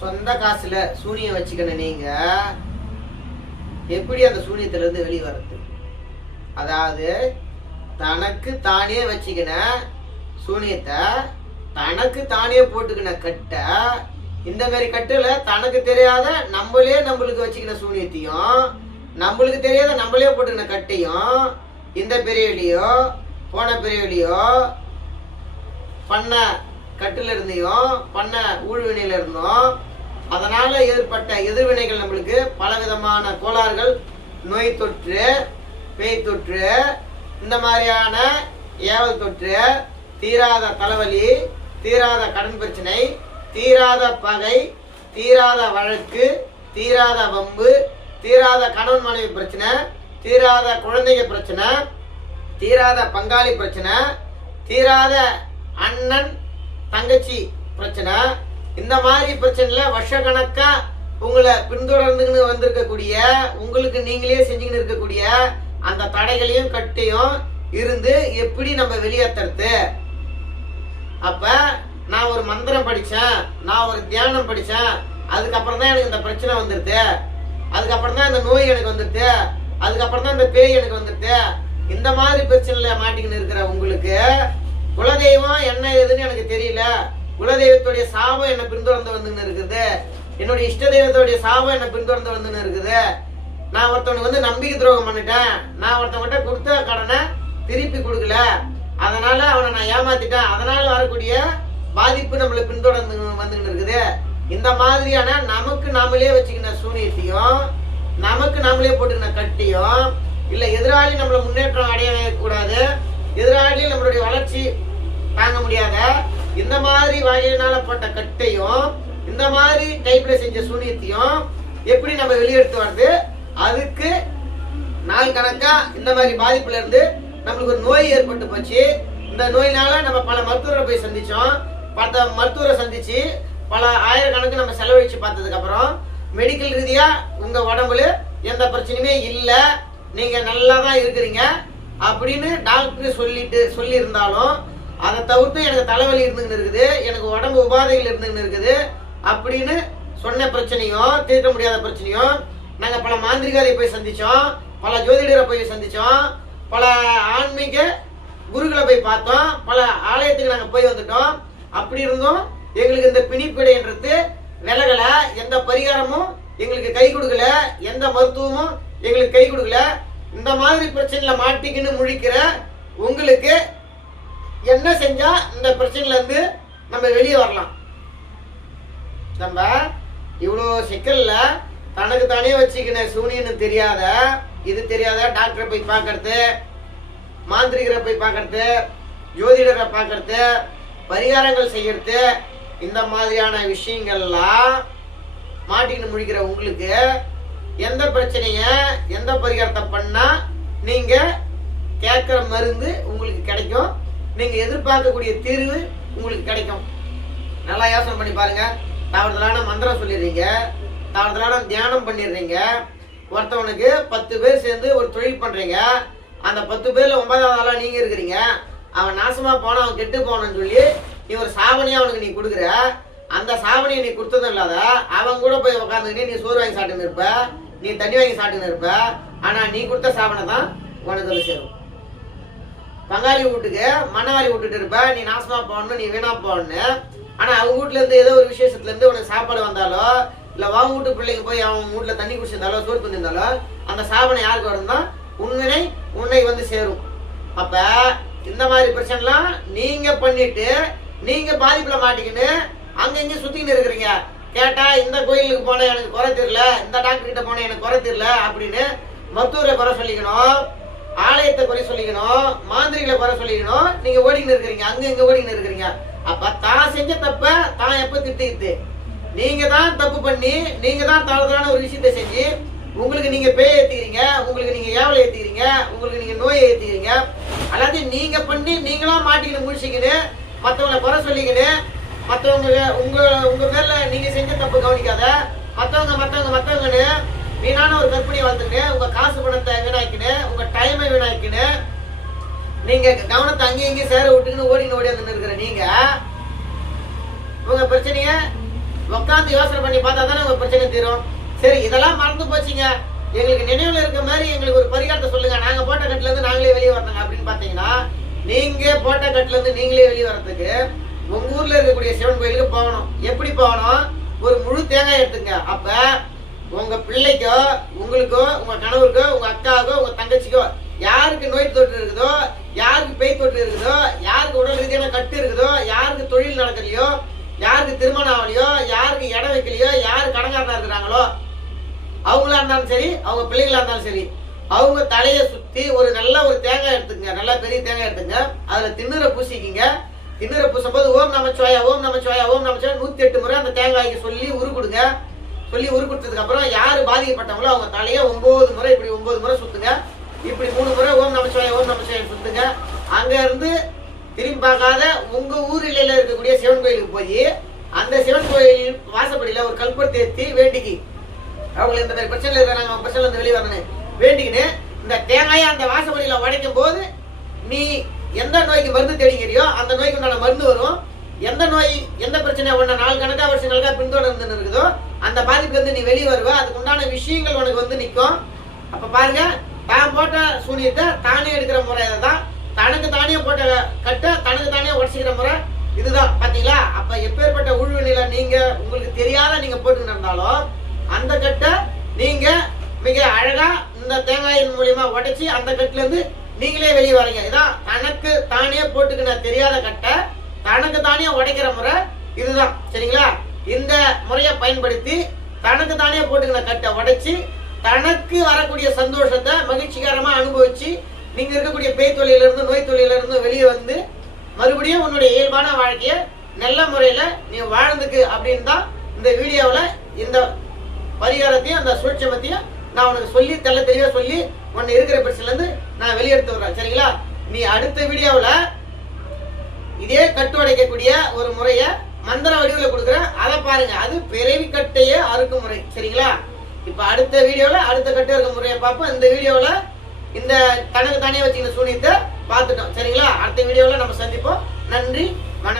சொந்த காசுல சூனியம் வச்சுக்கணும் நீங்க. எப்படி அந்த சூனியத்துல இருந்து வெளியே வர்றது? அதாவது தனக்கு தானே வச்சுக்கின சூனியத்தை தனக்கு தானே போட்டுக்கின கட்டை இந்த மாதிரி கட்டுல தனக்கு தெரியாத நம்மளே நம்மளுக்கு வச்சுக்கின சூனியத்தையும் நம்மளுக்கு தெரியாத நம்மளே போட்டுக்கின கட்டையும் இந்த பிரிவிலையோ போன பிரிவிலையோ பண்ண கட்டுல இருந்தையும் பண்ண ஊழ்வினையில இருந்தோம் அதனால ஏற்பட்ட எதிர்வினைகள் நம்மளுக்கு பலவிதமான கோளாறுகள் நோய் தொற்று பேய் தொற்று இந்த மாதிரியான ஏவல் தொற்று தீராத தலைவலி தீராத கடன் பிரச்சனை தீராத பகை தீராத வழக்கு தீராத வம்பு தீராத கணவன் மனைவி பிரச்சனை தீராத குழந்தைங்க பிரச்சனை தீராத பங்காளி பிரச்சனை தீராத அண்ணன் தங்கச்சி பிரச்சனை இந்த மாதிரி பிரச்சனைல வருஷக்கணக்கா உங்களை பின்தொடர்ந்துன்னு வந்திருக்கக்கூடிய உங்களுக்கு நீங்களே செஞ்சுக்கிட்டு இருக்கக்கூடிய அந்த தடைகளையும் கட்டையும் இருந்து எப்படி நம்ம வெளியேற்றுறது அப்ப நான் ஒரு மந்திரம் படித்தேன் நான் ஒரு தியானம் படித்தேன் அதுக்கப்புறம் தான் எனக்கு இந்த பிரச்சனை வந்துடுது அதுக்கப்புறம் தான் இந்த நோய் எனக்கு வந்துடுது அதுக்கப்புறம் தான் இந்த பேய் எனக்கு வந்துடுது இந்த மாதிரி பிரச்சனையில் மாட்டிக்கின்னு இருக்கிற உங்களுக்கு குலதெய்வம் என்ன ஏதுன்னு எனக்கு தெரியல. குலதெய்வத்துடைய சாபம் என்ன பின்தொடர்ந்து வந்துன்னு இருக்குது. என்னுடைய இஷ்ட தெய்வத்துடைய சாபம் என்ன பின்தொடர்ந்து வந்துன்னு இருக்குது. நான் ஒருத்தவனுக்கு வந்து நம்பிக்கை துரோகம் பண்ணிட்டேன். நான் ஒருத்தவங்கிட்ட கொடுத்த கடனை திருப்பி கொடுக்கல. அதனால அவனை நான் ஏமாத்திட்டேன். அதனால வரக்கூடிய பாதிப்பு நம்மளை பின்தொடர்ந்து வந்துகிட்டு இருக்குது. இந்த மாதிரியான நமக்கு நாமளே வச்சுக்கின சூனியத்தையும் நமக்கு நாமளே போட்டுக்கின கட்டியும் இல்ல எதிராளி நம்மளை முன்னேற்றம் அடைய கூடாது. எதிராளி நம்மளுடைய வளர்ச்சி தாங்க முடியாத இந்த மாதிரி வகையினால போட்ட கட்டையும் இந்த மாதிரி டைப்ல செஞ்ச சூனியத்தையும் எப்படி நம்ம வெளியெடுத்து வருது அதுக்கு நாள் கணக்கா இந்த மாதிரி பாதிப்புல இருந்து நம்மளுக்கு ஒரு நோய் ஏற்பட்டு போச்சு. இந்த நோயினால நம்ம பல மருத்துவரை போய் சந்திச்சோம். பல மருத்துவரை சந்திச்சு பல ஆயிரக்கணக்கு நம்ம செலவழிச்சு பார்த்ததுக்கு அப்புறம் மெடிக்கல் ரீதியா உங்க உடம்புல எந்த பிரச்சனையுமே இல்லை. நீங்க நல்லா தான் இருக்கிறீங்க அப்படின்னு டாக்டர் சொல்லிட்டு சொல்லி இருந்தாலும் அதை தவிர்த்து எனக்கு தலைவலி இருந்துகிட்டு இருக்குது எனக்கு உடம்பு உபாதைகள் இருந்துகின்னு இருக்குது அப்படின்னு சொன்ன பிரச்சனையும் தீர்க்க முடியாத பிரச்சனையும் நாங்கள் பல மாந்திரிகாரை போய் சந்தித்தோம் பல ஜோதிடரை போய் சந்தித்தோம் பல ஆன்மீக குருக்களை போய் பார்த்தோம் பல ஆலயத்துக்கு நாங்கள் போய் வந்துட்டோம். அப்படி இருந்தும் எங்களுக்கு இந்த பிணிப்பிடைன்றது விலகலை எந்த பரிகாரமும் எங்களுக்கு கை கொடுக்கல எந்த மருத்துவமும் எங்களுக்கு கை கொடுக்கல. இந்த மாதிரி பிரச்சனையில் மாட்டிக்கின்னு முழிக்கிற உங்களுக்கு என்ன செஞ்சா இந்த பிரச்சனையில இருந்து நம்ம வெளியே வரலாம். நம்ம இவ்வளோ சிக்கல்ல தனக்கு தானே வச்சுக்கின சூனியன்னு தெரியாத இது தெரியாத டாக்டரை போய் பார்க்கறது மாந்திரிகரை போய் பார்க்கறது ஜோதிடரை பார்க்கறது பரிகாரங்கள் செய்யறது இந்த மாதிரியான விஷயங்கள்லாம் மாட்டிக்கின்னு முடிக்கிற உங்களுக்கு எந்த பிரச்சனைய எந்த பரிகாரத்தை பண்ணா நீங்க கேட்குற மருந்து உங்களுக்கு கிடைக்கும். நீங்க எதிர்பார்க்கக்கூடிய தீர்வு உங்களுக்கு கிடைக்கும். நல்லா யோசனை பண்ணி பாருங்க. தவறுதலான மந்திரம் சொல்லிடுறீங்க. தவறுதலான தியானம் பண்ணிடுறீங்க. ஒருத்தவனுக்கு பத்து பேர் சேர்ந்து ஒரு தொழில் பண்றீங்க. அந்த பத்து பேர்ல ஒன்பதாவது ஆளா நீங்க இருக்கிறீங்க. அவன் நாசமா போனா அவன் கெட்டு போனான்னு சொல்லி நீ ஒரு சாவணியா அவனுக்கு நீ கொடுக்குற. அந்த சாவணியை நீ கொடுத்ததும் இல்லாத அவன் கூட போய் உட்காந்துக்கிட்டே நீ சோறு வாங்கி சாப்பிட்டுன்னு இருப்ப. நீ தண்ணி வாங்கி சாப்பிட்டுன்னு இருப்ப. ஆனா நீ கொடுத்த சாவனை தான் உனக்கு வந்து சேரும். பங்காளி வீட்டுக்கு மணவாரி விட்டுட்டு இருப்ப. நீ நாசமா போகணும் நீ வீணா போகணும் ஆனா அவங்க வீட்டுல இருந்து ஏதோ ஒரு விசேஷத்துல இருந்து உனக்கு சாப்பாடு வந்தாலோ இல்ல அவங்க வீட்டு பிள்ளைங்க போய் அவன் வீட்டுல தண்ணி குடிச்சிருந்தாலோ சோறு பண்ணியிருந்தாலோ அந்த சாபனை யாருக்கு வரும்னா உண்மையை உன்னை வந்து சேரும். அப்ப இந்த மாதிரி பிரச்சனைலாம் நீங்க பண்ணிட்டு நீங்க பாதிப்புல மாட்டிக்கின்னு அங்க இங்க சுத்தின்னு இருக்கிறீங்க. கேட்டா இந்த கோயிலுக்கு போனேன் எனக்கு குறை தெரியல இந்த டாக்டர் கிட்ட போனேன் எனக்கு குறை தெரியல அப்படின்னு மருத்துவரை குறை சொல்லிக்கணும். ஆலயத்தை குறை சொல்லிக்கணும் மாந்திரிகளை குறை சொல்லிக்கணும். நீங்க ஓடிக்கிட்டு இருக்கிறீங்க அங்க இங்க ஓடிக்கிட்டு இருக்கிறீங்க. அப்ப தான் செஞ்ச தப்ப தான் எப்ப திட்டிக்கிட்டு? நீங்க தான் தப்பு பண்ணி நீங்க தான் தவறுதலான ஒரு விஷயத்தை செஞ்சு உங்களுக்கு நீங்க பேய் ஏத்திக்கிறீங்க உங்களுக்கு நீங்க ஏவலை ஏத்திக்கிறீங்க உங்களுக்கு நீங்க நோயை ஏத்திக்கிறீங்க. எல்லாத்தையும் நீங்க பண்ணி நீங்களா மாட்டிக்கின்னு முடிச்சுக்கிட்டு மற்றவங்களை குறை சொல்லிக்கின்னு மற்றவங்க உங்க உங்க பேர்ல நீங்க செஞ்ச தப்பு கவனிக்காத மற்றவங்க மற்றவங்க மற்றவங்கன்னு வீணான ஒரு கற்பனையை வளர்த்துக்கிட்டு உங்க காசு பணத்தை வீணாக்கின்னு உங்க டைமை வீணாக்கின்னு நீங்க கவனத்தை அங்கேயும் இங்கேயும் சேர விட்டுக்கின்னு ஓடின்னு ஓடி வந்து இருக்கிற நீங்க உங்க பிரச்சனைய உட்காந்து யோசனை பண்ணி பார்த்தா தானே உங்க பிரச்சனை தீரும். சரி இதெல்லாம் மறந்து போச்சுங்க. எங்களுக்கு நினைவுல இருக்க மாதிரி எங்களுக்கு ஒரு பரிகாரத்தை சொல்லுங்க. நாங்க போட்ட கட்டுல இருந்து நாங்களே வெளியே வரணுங்க அப்படின்னு பாத்தீங்கன்னா நீங்க போட்ட கட்டுல இருந்து நீங்களே வெளியே வரதுக்கு உங்க ஊர்ல இருக்கக்கூடிய சிவன் கோயிலுக்கு போகணும். எப்படி போகணும்? ஒரு முழு தேங்காய் எடுத்துங்க. அப்ப உங்க பிள்ளைக்கோ உங்களுக்கோ உங்க கணவருக்கோ உங்க அக்காவுக்கோ உங்க தங்கச்சிக்கோ யாருக்கு நோய் தொற்று இருக்குதோ யாருக்கு பேய் தொற்று இருக்குதோ யாருக்கு உடல் ரீதியான கட்டு இருக்குதோ யாருக்கு தொழில் நடக்கலையோ யாருக்கு திருமணம் ஆகலையோ யாருக்கு இடம் வைக்கலையோ யார் கடங்காரனா இருக்கிறாங்களோ அவங்களா இருந்தாலும் சரி அவங்க பிள்ளைங்களா இருந்தாலும் சரி அவங்க தலையை சுத்தி ஒரு நல்ல ஒரு தேங்காய் எடுத்துங்க நல்லா பெரிய தேங்காய் எடுத்துங்க அதுல திண்ணுற பூசிக்கிங்க. திண்ணுற பூசும் போது ஓம் சோயா ஓம் நமச்சிவாயா ஓம் நமச்சிவாயா நூத்தி எட்டு முறை அந்த தேங்காய்க்கு சொல்லி உரு கொடுங்க சொல்லி உரு கொடுத்ததுக்கு அப்புறம் யாரு பாதிக்கப்பட்டவங்களோ அவங்க தலையை ஒன்பது முறை இப்படி ஒன்பது முறை சுத்துங்க. இப்படி மூணு முறை ஓம் நமச்சிவாயா ஓம் நமச்சிவாயா சுத்துங்க. அங்க இருந்து திரும்பி பார்க்காத உங்க ஊரில் இருக்கக்கூடிய சிவன் கோயிலுக்கு போய் அந்த சிவன் கோயில் வாசப்படியில ஒரு கல்பத்தை ஏற்றி வேண்டிக்கு. அவங்களுக்கு இந்த மாதிரி பிரச்சனை இருக்கிறாங்க அவங்க பிரச்சனை வெளியே வரணும் வேண்டிக்கின்னு இந்த தேங்காயை அந்த வாசப்படியில உடைக்கும் போது நீ எந்த நோய்க்கு மருந்து தேடிக்கிறியோ அந்த நோய்க்கு உண்டான மருந்து வரும். எந்த நோய் எந்த பிரச்சனை உன்ன நாள் கணக்கா வருஷம் கணக்காக பின்தொடர்ந்து இருக்குதோ அந்த பாதிப்புல வந்து நீ வெளியே வருவ. அதுக்கு உண்டான விஷயங்கள் உனக்கு வந்து நிற்கும் அப்போ பாருங்க தான் போட்ட சூனியத்தை தானே எடுக்கிற முறை தான் தனக்கு தானே போட்ட கட்ட தனக்கு தானே உடச்சிக்கிற முறை இதுதான். பார்த்தீங்களா அப்போ எப்பேற்பட்ட உள்வெளியில நீங்கள் உங்களுக்கு தெரியாத நீங்கள் போட்டுக்கிட்டு இருந்தாலும் அந்த கட்டை நீங்கள் மிக அழகாக இந்த தேங்காயின் மூலியமா உடைச்சி அந்த கட்டுலேருந்து நீங்களே வெளியே வரீங்க. இதான் தனக்கு தானே போட்டுக்கின தெரியாத கட்டை. தனக்கு தானே உடைக்கிற முறை இதுதான் சரிங்களா? இந்த முறையை பயன்படுத்தி தனக்கு தானே போட்டுக்கிற கட்டை உடைச்சி தனக்கு வரக்கூடிய சந்தோஷத்தை மகிழ்ச்சிகரமா அனுபவிச்சு நீங்க இருக்கக்கூடிய பேய் தொழிலிருந்து நோய் தொழிலிருந்து வெளியே வந்து மறுபடியும் உன்னுடைய இயல்பான வாழ்க்கைய நல்ல முறையில நீ வாழ்ந்துக்கு அப்படின்னு தான் இந்த வீடியோவில் இந்த பரிகாரத்தையும் அந்த சூட்சமத்தையும் நான் உனக்கு சொல்லி தெல்ல தெளிவாக சொல்லி உன்னை இருக்கிற பிரச்சனைலேருந்து நான் வெளியெடுத்து வர்றேன் சரிங்களா? நீ அடுத்த வீடியோவில் இதே கட்டு உடைக்கக்கூடிய ஒரு முறைய மந்திர வடிவில் கொடுக்குறேன். அதை பாருங்க. அது பிறவி கட்டையே அறுக்கும் முறை. சரிங்களா? இப்ப அடுத்த வீடியோல அடுத்த கட்டு அறுக்கும் முறையை பார்ப்போம். இந்த வீடியோல இந்த தனக்கு தானே வச்சுக்கிற சூனியத்தை பார்த்துட்டோம். சரிங்களா? அடுத்த வீடியோல நம்ம சந்திப்போம். நன்றி.